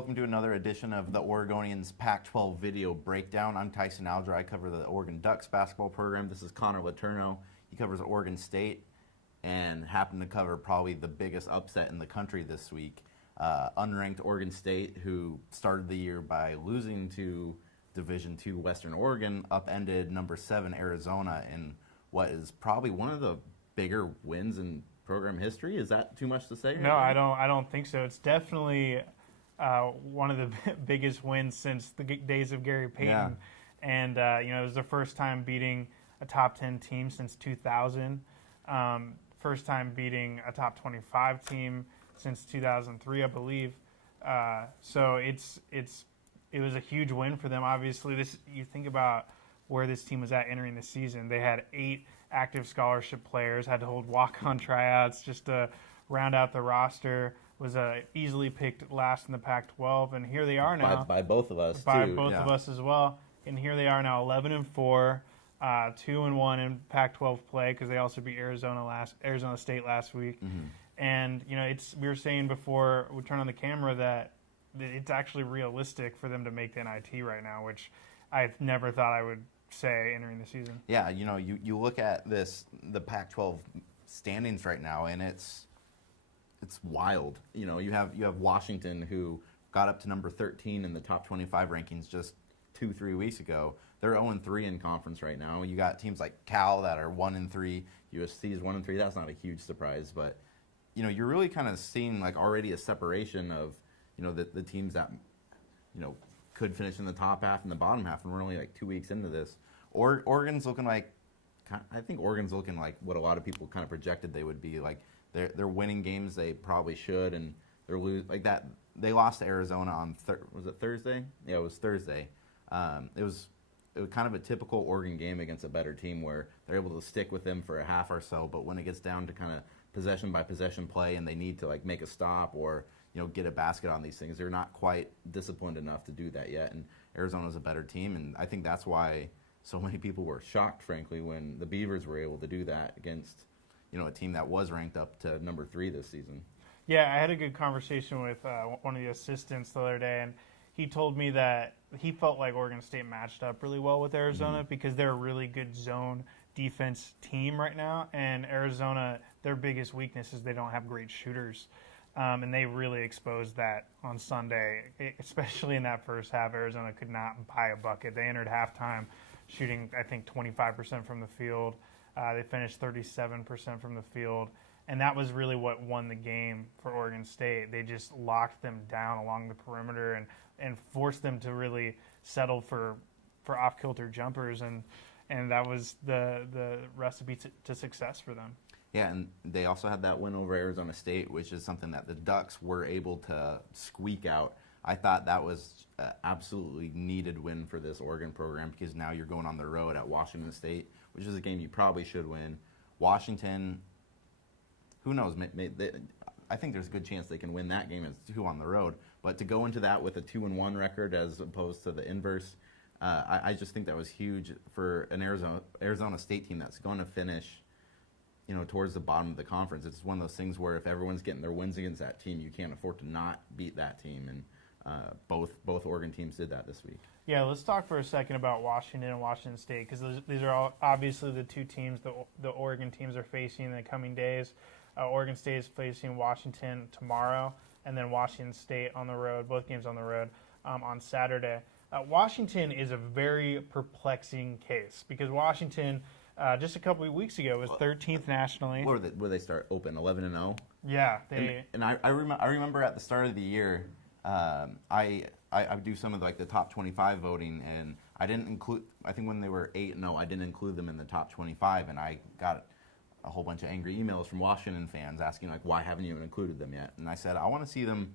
welcome to another edition of the Oregonians Pac-12 video breakdown. I'm Tyson, Alger. I cover the Oregon Ducks basketball program. This is Connor Letourneau. He covers Oregon State and happened to cover probably the biggest upset in the country this week. Unranked Oregon State, who started the year by losing to Division II Western Oregon, upended number 7 Arizona in what is probably one of the bigger wins in program history. Is that too much to say? No, I don't think so. It's definitely one of the biggest wins since the days of Gary Payton. Yeah. And, it was the first time beating a top 10 team since 2000. First time beating a top 25 team since 2003, I believe. So it was a huge win for them. Obviously, you think about where this team was at entering the season. They had 8 active scholarship players, had to hold walk-on tryouts just to round out the roster, was easily picked last in the Pac-12, and here they are now. By both of us, By both of us as well. And here they are now 11-4, 2-1 in Pac-12 play because they also beat Arizona State last week. Mm-hmm. And, we were saying before we turned on the camera that it's actually realistic for them to make the NIT right now, which I never thought I would say entering the season. Yeah, you look at the Pac-12 standings right now, and it's wild. You have Washington, who got up to number 13 in the top 25 rankings just 2-3 weeks ago. They're 0-3 in conference right now. You got teams like Cal that are 1-3. USC is 1-3. That's not a huge surprise, but you're really kind of seeing like already a separation of the teams that could finish in the top half and the bottom half, and we're only like 2 weeks into this. Oregon's looking like, I think Oregon's looking like what a lot of people kind of projected they would be. Like they're winning games they probably should, and they're like that. They lost to Arizona on was it Thursday? Yeah, it was Thursday. It was kind of a typical Oregon game against a better team where they're able to stick with them for a half or so, but when it gets down to kind of possession by possession play and they need to like make a stop or get a basket on these things, they're not quite disciplined enough to do that yet. And Arizona's a better team, and I think that's why so many people were shocked, frankly, when the Beavers were able to do that against a team that was ranked up to number 3 this season. Yeah, I had a good conversation with one of the assistants the other day, and he told me that he felt like Oregon State matched up really well with Arizona because they're a really good zone defense team right now, and Arizona, their biggest weakness is they don't have great shooters. And they really exposed that on Sunday, especially in that first half. Arizona could not buy a bucket. They entered halftime shooting, I think, 25% from the field. They finished 37% from the field. And that was really what won the game for Oregon State. They just locked them down along the perimeter and forced them to really settle for off-kilter jumpers. And that was the recipe to success for them. Yeah, and they also had that win over Arizona State, which is something that the Ducks were able to squeak out. I thought that was an absolutely needed win for this Oregon program because now you're going on the road at Washington State, which is a game you probably should win. Washington, who knows? I think there's a good chance they can win that game as 2 on the road. But to go into that with a 2-1 record as opposed to the inverse, I just think that was huge for an Arizona State team that's going to finish towards the bottom of the conference. It's one of those things where if everyone's getting their wins against that team, you can't afford to not beat that team. And both Oregon teams did that this week. Yeah, let's talk for a second about Washington and Washington State because these are all obviously the 2 teams the Oregon teams are facing in the coming days. Oregon State is facing Washington tomorrow, and then Washington State on the road, both games on the road, on Saturday. Washington is a very perplexing case because Washington – just a couple of weeks ago, was 13th nationally. Where they start open 11-0? Yeah, and I remember at the start of the year, I do some of the top 25 voting, and I didn't include. I think when they were 8-0, I didn't include them in the top 25, and I got a whole bunch of angry emails from Washington fans asking why haven't you included them yet? And I said I want to see them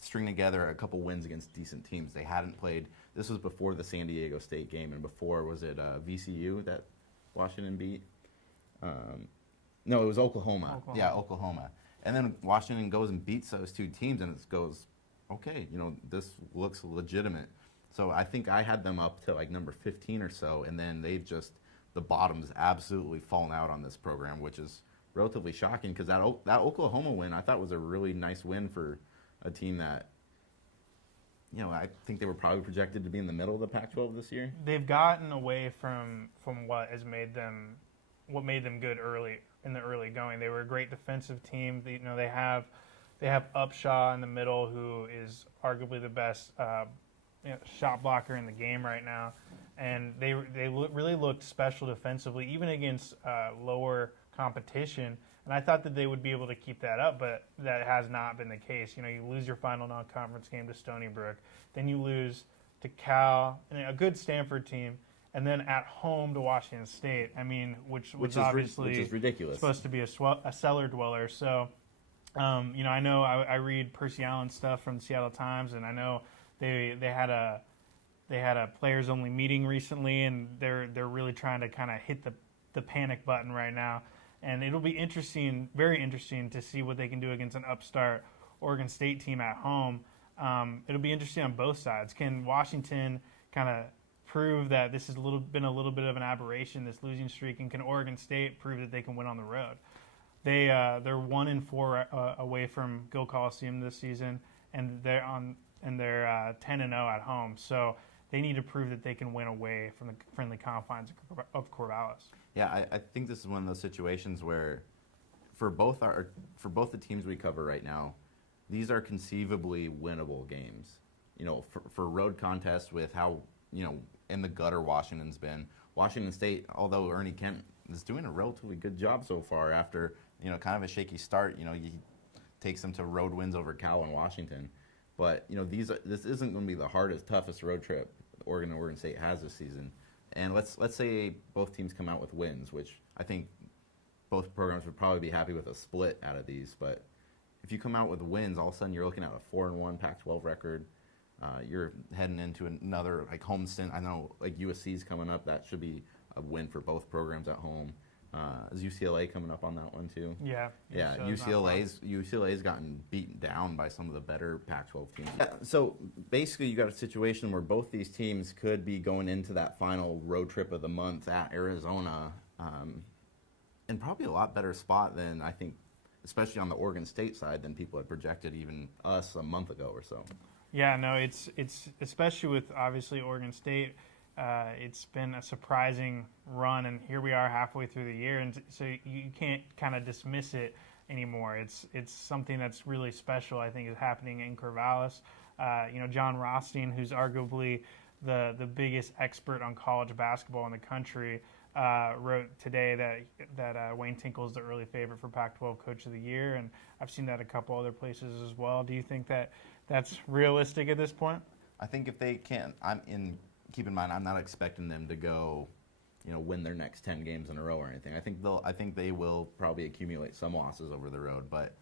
string together a couple wins against decent teams. They hadn't played. This was before the San Diego State game, and before was it VCU that Washington beat? No, it was Oklahoma. Yeah, Oklahoma. And then Washington goes and beats those 2 teams, and it goes, okay, this looks legitimate. So I think I had them up to number 15 or so, and then the bottom's absolutely fallen out on this program, which is relatively shocking because that Oklahoma win I thought was a really nice win for a team that I think they were probably projected to be in the middle of the Pac-12 this year. They've gotten away from what has made them good early in the early going. They were a great defensive team. They have Upshaw in the middle, who is arguably the best shot blocker in the game right now, and they really looked special defensively, even against lower competition. And I thought that they would be able to keep that up, but that has not been the case. You lose your final non-conference game to Stony Brook, then you lose to Cal, and a good Stanford team, and then at home to Washington State. I mean, which was obviously which is ridiculous. Supposed to be a cellar dweller. So, I know I read Percy Allen's stuff from the Seattle Times, and I know they had a players only meeting recently, and they're really trying to kind of hit the panic button right now. And it'll be interesting, very interesting, to see what they can do against an upstart Oregon State team at home. It'll be interesting on both sides. Can Washington kind of prove that this has been a little bit of an aberration, this losing streak, and can Oregon State prove that they can win on the road? They're 1-4 away from Gill Coliseum this season, and they're 10-0 at home. So they need to prove that they can win away from the friendly confines of Corvallis. Yeah, I think this is one of those situations where, for both the teams we cover right now, these are conceivably winnable games. For road contests with how in the gutter Washington's been. Washington State, although Ernie Kent is doing a relatively good job so far after kind of a shaky start. He takes them to road wins over Cal and Washington, but this isn't going to be the hardest, toughest road trip Oregon and Oregon State has this season. And let's say both teams come out with wins, which I think both programs would probably be happy with a split out of these. But if you come out with wins, all of a sudden you're looking at a 4-1 Pac-12 record. You're heading into another home stint. I know USC's coming up. That should be a win for both programs at home. Is UCLA coming up on that one too? Yeah. Yeah, UCLA's gotten beaten down by some of the better Pac-12 teams. So basically, you got a situation where both these teams could be going into that final road trip of the month at Arizona, in probably a lot better spot than I think, especially on the Oregon State side, than people had projected even us a month ago or so. Yeah, no, it's especially with obviously Oregon State. It's been a surprising run, and here we are halfway through the year, and so you can't kind of dismiss it anymore. It's something that's really special, I think, is happening in Corvallis. John Rothstein, who's arguably the biggest expert on college basketball in the country, wrote today that Wayne Tinkle is the early favorite for Pac-12 Coach of the Year, and I've seen that a couple other places as well. Do you think that that's realistic at this point? I think if they can, keep in mind, I'm not expecting them to go, win their next 10 games in a row or anything. I think they will probably accumulate some losses over the road, but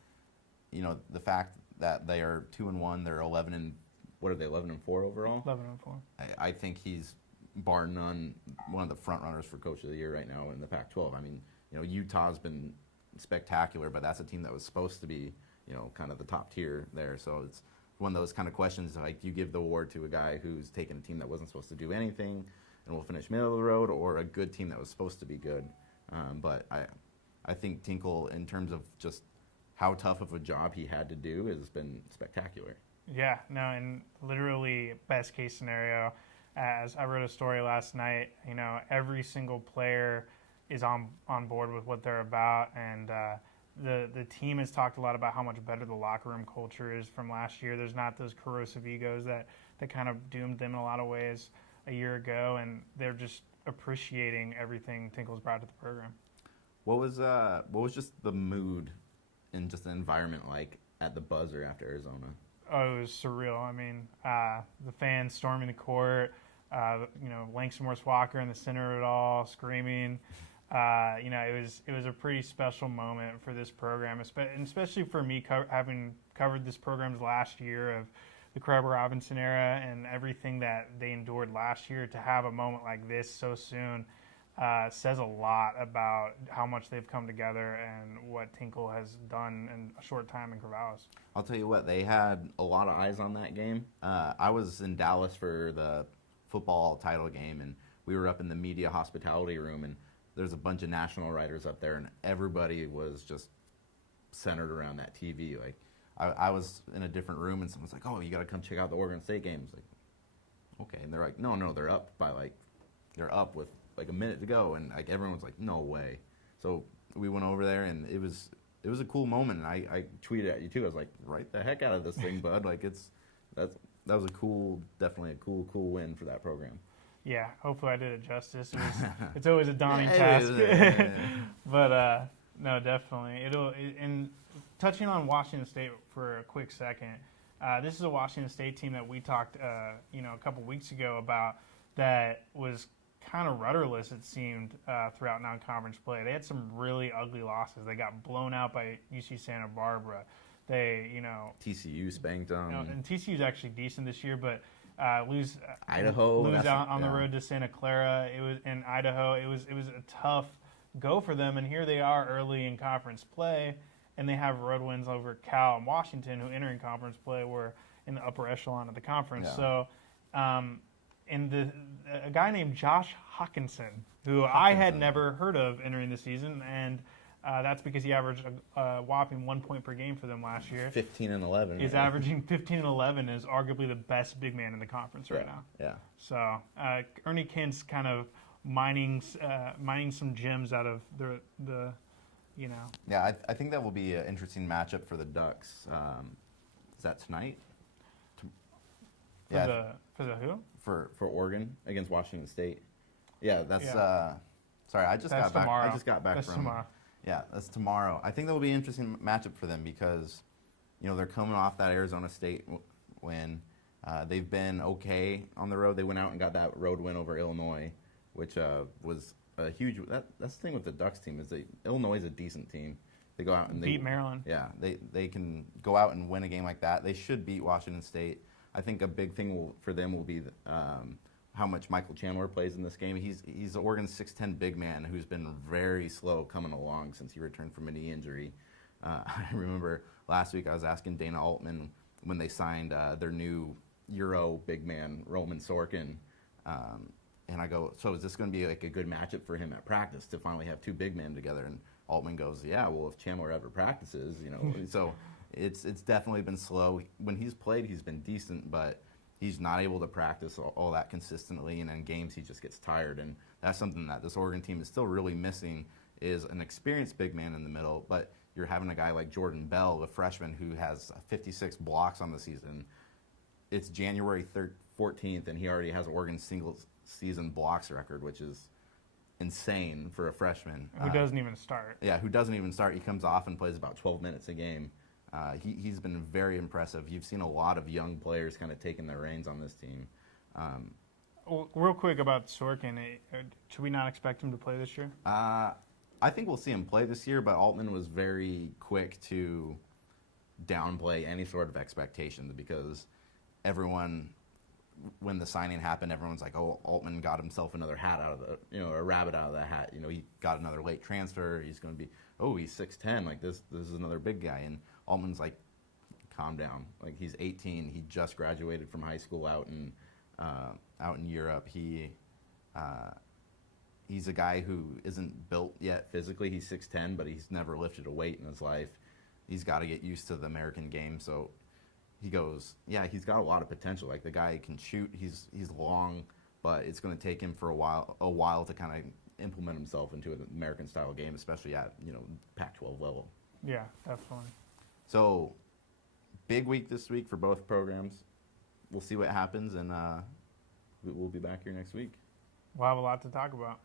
the fact that they are 2-1, they're 11 what are they, 11-4 overall? 11-4. I think he's bar none one of the front runners for Coach of the Year right now in the Pac-12. I mean, Utah's been spectacular, but that's a team that was supposed to be, kind of the top tier there. So it's one of those kind of questions, you give the award to a guy who's taken a team that wasn't supposed to do anything and will finish middle of the road, or a good team that was supposed to be good. But I think Tinkle, in terms of just how tough of a job he had to do, has been spectacular. Yeah, no, and literally best case scenario, as I wrote a story last night, every single player is on board with what they're about, and the team has talked a lot about how much better the locker room culture is from last year. There's not those corrosive egos that kind of doomed them in a lot of ways a year ago, and they're just appreciating everything Tinkle's brought to the program. What was just the mood and just the environment like at the buzzer after Arizona? Oh, it was surreal. I mean, the fans storming the court, Langston Morris Walker in the center of it all, screaming. It was a pretty special moment for this program, especially for me, having covered this program's last year of the Crabbe Robinson era and everything that they endured last year. To have a moment like this so soon says a lot about how much they've come together and what Tinkle has done in a short time in Corvallis. I'll tell you what, they had a lot of eyes on that game. I was in Dallas for the football title game, and we were up in the media hospitality room, and there's a bunch of national writers up there, and everybody was just centered around that TV. I was in a different room and someone's like, "Oh, you got to come check out the Oregon State game." It's like, okay, and they're like, "No, they're up by they're up with like a minute to go," and like everyone was like, "No way." So we went over there, and it was a cool moment, and I tweeted at you too. I was like, "Right the heck out of this thing, bud!" Like that was definitely a cool win for that program. Yeah, hopefully I did it justice. It's always a daunting Yeah, task, but no, definitely and touching on Washington State for a quick second, this is a Washington State team that we talked, a couple weeks ago about that was kind of rudderless. It seemed throughout non-conference play. They had some really ugly losses. They got blown out by UC Santa Barbara. They, TCU spanked them. And TCU's actually decent this year, but lose Idaho out on the road to Santa Clara. It was in Idaho. It was a tough go for them, and here they are early in conference play, and they have road wins over Cal and Washington, who entering conference play were in the upper echelon of the conference. Yeah. So, a guy named Josh Hawkinson, who I had never heard of entering the season, and that's because he averaged a whopping 1 point per game for them last year. 15 and 11. He's averaging 15 and 11, is arguably the best big man in the conference right now. Yeah. So Ernie Kent's kind of mining some gems out of the. Yeah, I think that will be an interesting matchup for the Ducks. Is that tonight? For the who? For Oregon against Washington State. Yeah, that's. Yeah. Sorry, I just That's got back. tomorrow. I just got back That's from. tomorrow. Yeah, that's tomorrow. I think that will be an interesting matchup for them because, they're coming off that Arizona State win. They've been okay on the road. They went out and got that road win over Illinois, which was a huge. That's the thing with the Ducks team is Illinois is a decent team. They go out and beat Maryland. Yeah, they can go out and win a game like that. They should beat Washington State. I think a big thing for them will be how much Michael Chandler plays in this game. He's Oregon's 6'10" big man who's been very slow coming along since he returned from a knee injury. I remember last week I was asking Dana Altman when they signed their new Euro big man, Roman Sorkin, and I go, so is this going to be like a good matchup for him at practice to finally have two big men together? And Altman goes, yeah, well, if Chandler ever practices, so it's definitely been slow. When he's played, he's been decent, but he's not able to practice all that consistently, and in games he just gets tired, and that's something that this Oregon team is still really missing is an experienced big man in the middle, but you're having a guy like Jordan Bell, a freshman who has 56 blocks on the season. It's January 14th, and he already has Oregon's single-season blocks record, which is insane for a freshman. Who doesn't even start. Yeah, who doesn't even start. He comes off and plays about 12 minutes a game. He's been very impressive. You've seen a lot of young players kind of taking their reins on this team. Real quick about Sorkin, should we not expect him to play this year? I think we'll see him play this year, but Altman was very quick to downplay any sort of expectations because everyone, when the signing happened, everyone's like, oh, Altman got himself another hat out of a rabbit out of the hat. He got another late transfer. He's going to be, he's 6'10", like this is another big guy. And Altman's like, calm down. Like, he's 18. He just graduated from high school out in Europe. He's a guy who isn't built yet physically. He's 6'10", but he's never lifted a weight in his life. He's got to get used to the American game. So he goes, yeah, he's got a lot of potential. Like, the guy can shoot. He's long, but it's going to take him for a while to kind of implement himself into an American-style game, especially at Pac-12 level. Yeah, definitely. So, big week this week for both programs. We'll see what happens, and we'll be back here next week. We'll have a lot to talk about.